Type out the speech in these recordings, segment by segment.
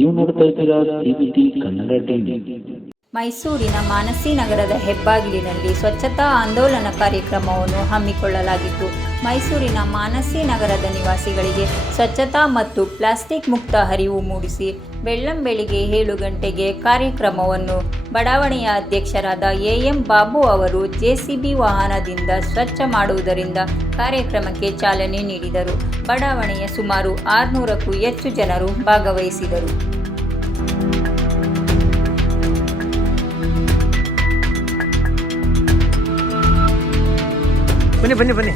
ನೀವು ನೋಡ್ತಾ ಇದ್ದೀರಾ ಸಿಬಿಟಿ ಕನ್ನಡ ಟಿವಿ. ಮೈಸೂರಿನ ಮಾನಸಿ ನಗರದ ಹೆಬ್ಬಾಗಿಲಿನಲ್ಲಿ ಸ್ವಚ್ಛತಾ ಆಂದೋಲನ ಕಾರ್ಯಕ್ರಮವನ್ನು ಹಮ್ಮಿಕೊಳ್ಳಲಾಗಿತ್ತು. ಮೈಸೂರಿನ ಮಾನಸಿ ನಗರದ ನಿವಾಸಿಗಳಿಗೆ ಸ್ವಚ್ಛತಾ ಮತ್ತು ಪ್ಲಾಸ್ಟಿಕ್ ಮುಕ್ತ ಅರಿವು ಮೂಡಿಸಿ ಬೆಳ್ಳಂಬೆಳಿಗ್ಗೆ 7 ಗಂಟೆಗೆ ಕಾರ್ಯಕ್ರಮವನ್ನು ಬಡಾವಣೆಯ ಅಧ್ಯಕ್ಷರಾದ ಎಂ ಬಾಬು ಅವರು ಜೆಸಿಬಿ ವಾಹನದಿಂದ ಸ್ವಚ್ಛ ಮಾಡುವುದರಿಂದ ಕಾರ್ಯಕ್ರಮಕ್ಕೆ ಚಾಲನೆ ನೀಡಿದರು. ಬಡಾವಣೆಯ ಸುಮಾರು 600ಕ್ಕೂ ಹೆಚ್ಚು ಜನರು ಭಾಗವಹಿಸಿದರು. ಬನ್ನಿ ಬನ್ನಿ ಬನ್ನಿ.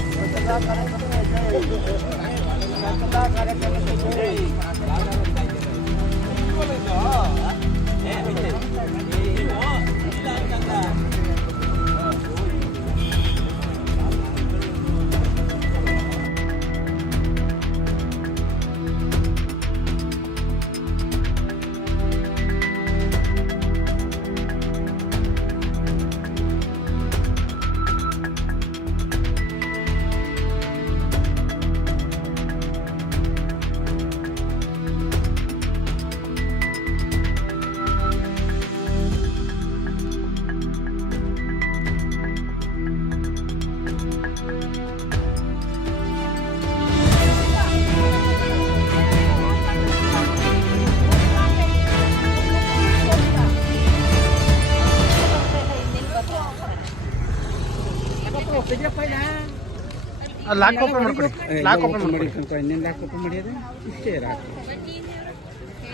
ಲಾಕ್ ಓಪನ್ ಮಾಡ್ಕೊಡಿ. ಲಾಕ್ ಓಪನ್ ಮಾಡಿ. ಇನ್ನೇನು ಲಾಕ್ ಓಪನ್ ಮಾಡಿದ್ರೆ ಇಷ್ಟೇ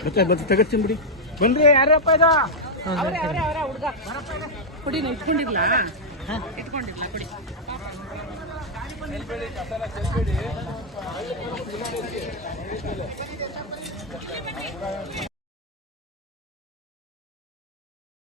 ಮತ್ತೆ ತೆಗಸ್ತೀನಿ ಬಿಡಿ. ಬನ್ರಿ. ಯಾರಪ್ಪ ಇದು? ಹುಡುಗ ಕೊಡಿ. ಇಟ್ಕೊಂಡಿರ್ಲಾ? ಇಟ್ಕೊಂಡಿರ್ಲಾ ಕೊಡಿ.